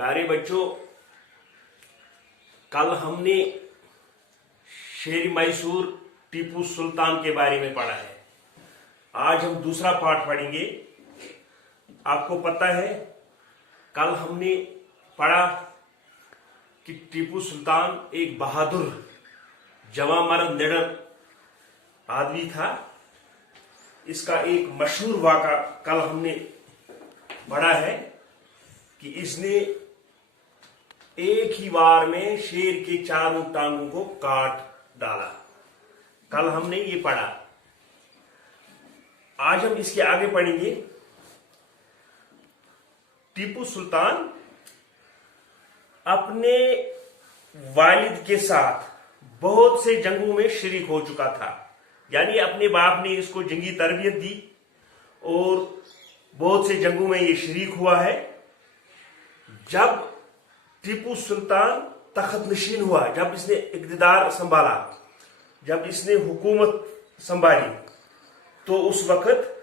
प्यारे बच्चों, कल हमने शेर मैसूर टीपू सुल्तान के बारे में पढ़ा है। आज हम दूसरा पाठ पढ़ेंगे। आपको पता है कल हमने पढ़ा कि टीपू सुल्तान एक बहादुर जवां मर्द निडर आदमी था। इसका एक मशहूर वाक़ा कल हमने पढ़ा है कि इसने एक ही बार में शेर के चारों टांगों को काट डाला। कल हमने ये पढ़ा। आज हम इसके आगे पढ़ेंगे। टीपू सुल्तान अपने वालिद के साथ बहुत से जंगों में शरीक हो चुका था, यानी अपने बाप ने इसको जंगी तरबियत दी और बहुत से जंगों में ये शरीक हुआ है। जब टीपू सुल्तान तख्त नशीन हुआ, जब इसने इक़्तिदार संभाला, जब इसने हुकूमत संभाली, तो उस वक्त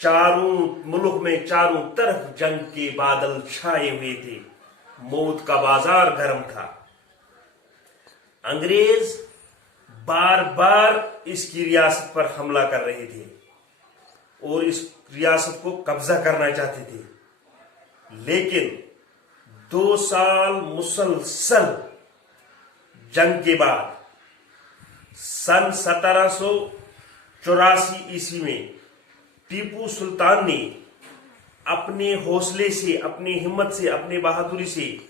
चारों मुल्क में चारों तरफ जंग के बादल छाए हुए थे। मौत का बाजार गर्म था। अंग्रेज बार बार इसकी रियासत पर हमला कर रहे थे और इस रियासत को कब्जा करना चाहते थे, लेकिन 2 साल मुसलसल जंग के बाद सन 1784 ईस्वी में टीपू सुल्तान ने अपने हौसले से, अपनी हिम्मत से, अपनी बहादुरी से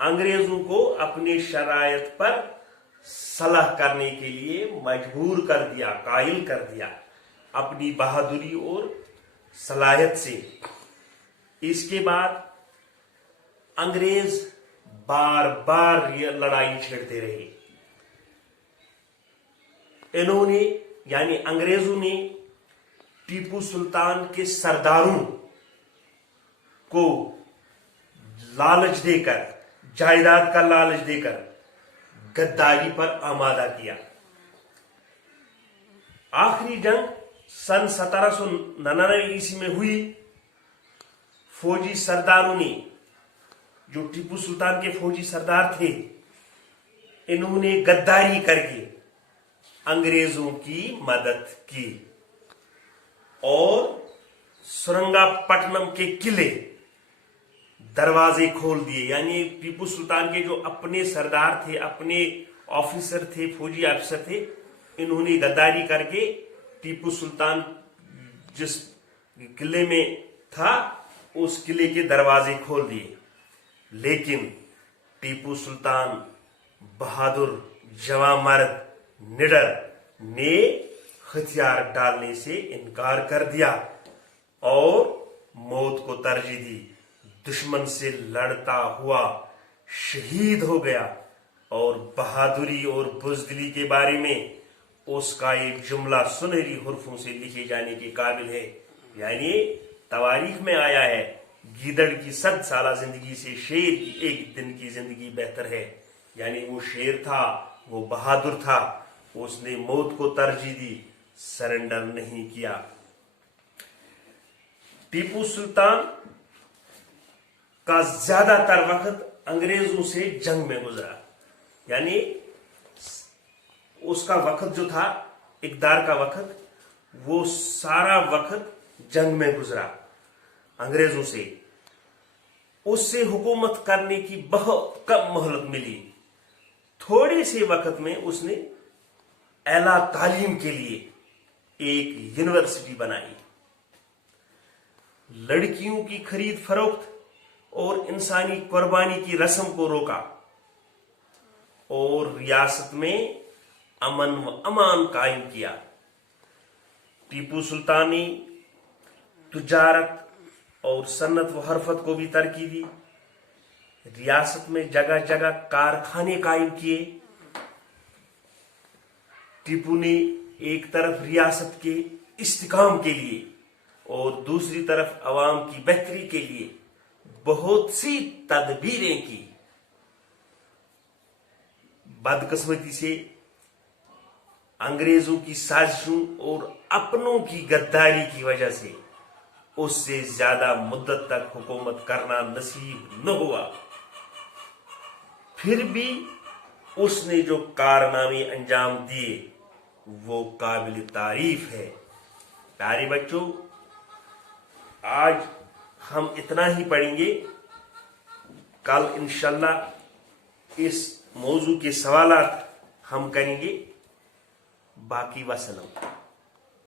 अंग्रेजों को अपने शरायत पर सलाह करने के लिए मजबूर कर दिया, कायल कर दिया अपनी बहादुरी और सलाहियत से। इसके बाद अंग्रेज बार बार लड़ाई छेड़ते रहे। इन्होंने यानी अंग्रेजों ने टीपू सुल्तान के सरदारों को लालच देकर, जायदाद का लालच देकर गद्दारी पर आमादा किया। आखिरी जंग सन 1799 ईस्वी में हुई। फौजी सरदारों ने, जो टीपू सुल्तान के फौजी सरदार थे, इन्होंने गद्दारी करके अंग्रेजों की मदद की और सुरंगापट्टनम के किले दरवाजे खोल दिए। यानी टीपू सुल्तान के जो अपने सरदार थे, अपने ऑफिसर थे, फौजी ऑफिसर थे, इन्होंने गद्दारी करके टीपू सुल्तान जिस किले में था उस किले के दरवाजे खोल दिए। लेकिन टीपू सुल्तान बहादुर जवां मर्द निडर ने हथियार डालने से इनकार कर दिया और मौत को तरजीह दी। दुश्मन से लड़ता हुआ शहीद हो गया और बहादुरी और बुज़दिली के बारे में उसका एक जुमला सुनहरी हुर्फों से लिखे जाने के काबिल है। यानी तवारीख में आया है, गीदड़ की 100 साला जिंदगी से शेर की एक दिन की जिंदगी बेहतर है। यानी वो शेर था, वो बहादुर था, उसने मौत को तरजीह दी, सरेंडर नहीं किया। टीपू सुल्तान का ज्यादातर वक्त अंग्रेजों से जंग में गुजरा। यानी उसका वक्त जो था, इक़्तिदार का वक्त, वो सारा वक्त जंग में गुजरा अंग्रेजों से। उससे हुकूमत करने की बहुत कम मोहलत मिली। थोड़े से वक्त में उसने एला तालीम के लिए एक यूनिवर्सिटी बनाई। लड़कियों की खरीद फरोख्त और इंसानी कुर्बानी की रस्म को रोका और रियासत में अमन व अमान कायम किया। टीपू सुल्तान ने तुजारत और सन्नत व हरफत को भी तरक्की दी। रियासत में जगह जगह कारखाने कायम किए। टीपू ने एक तरफ रियासत के इस्तिकाम के लिए और दूसरी तरफ अवाम की बेहतरी के लिए बहुत सी तदबीरें की। बदकिस्मती से अंग्रेजों की साजिशों और अपनों की गद्दारी की वजह से اس سے زیادہ مدت تک حکومت کرنا نصیب نہ ہوا، پھر بھی اس نے جو کارنامے انجام دیے وہ قابل تعریف ہے۔ پیارے بچوں، آج ہم اتنا ہی پڑھیں گے، کل انشاءاللہ اس موضوع کے سوالات ہم کریں گے۔ باقی وسلام۔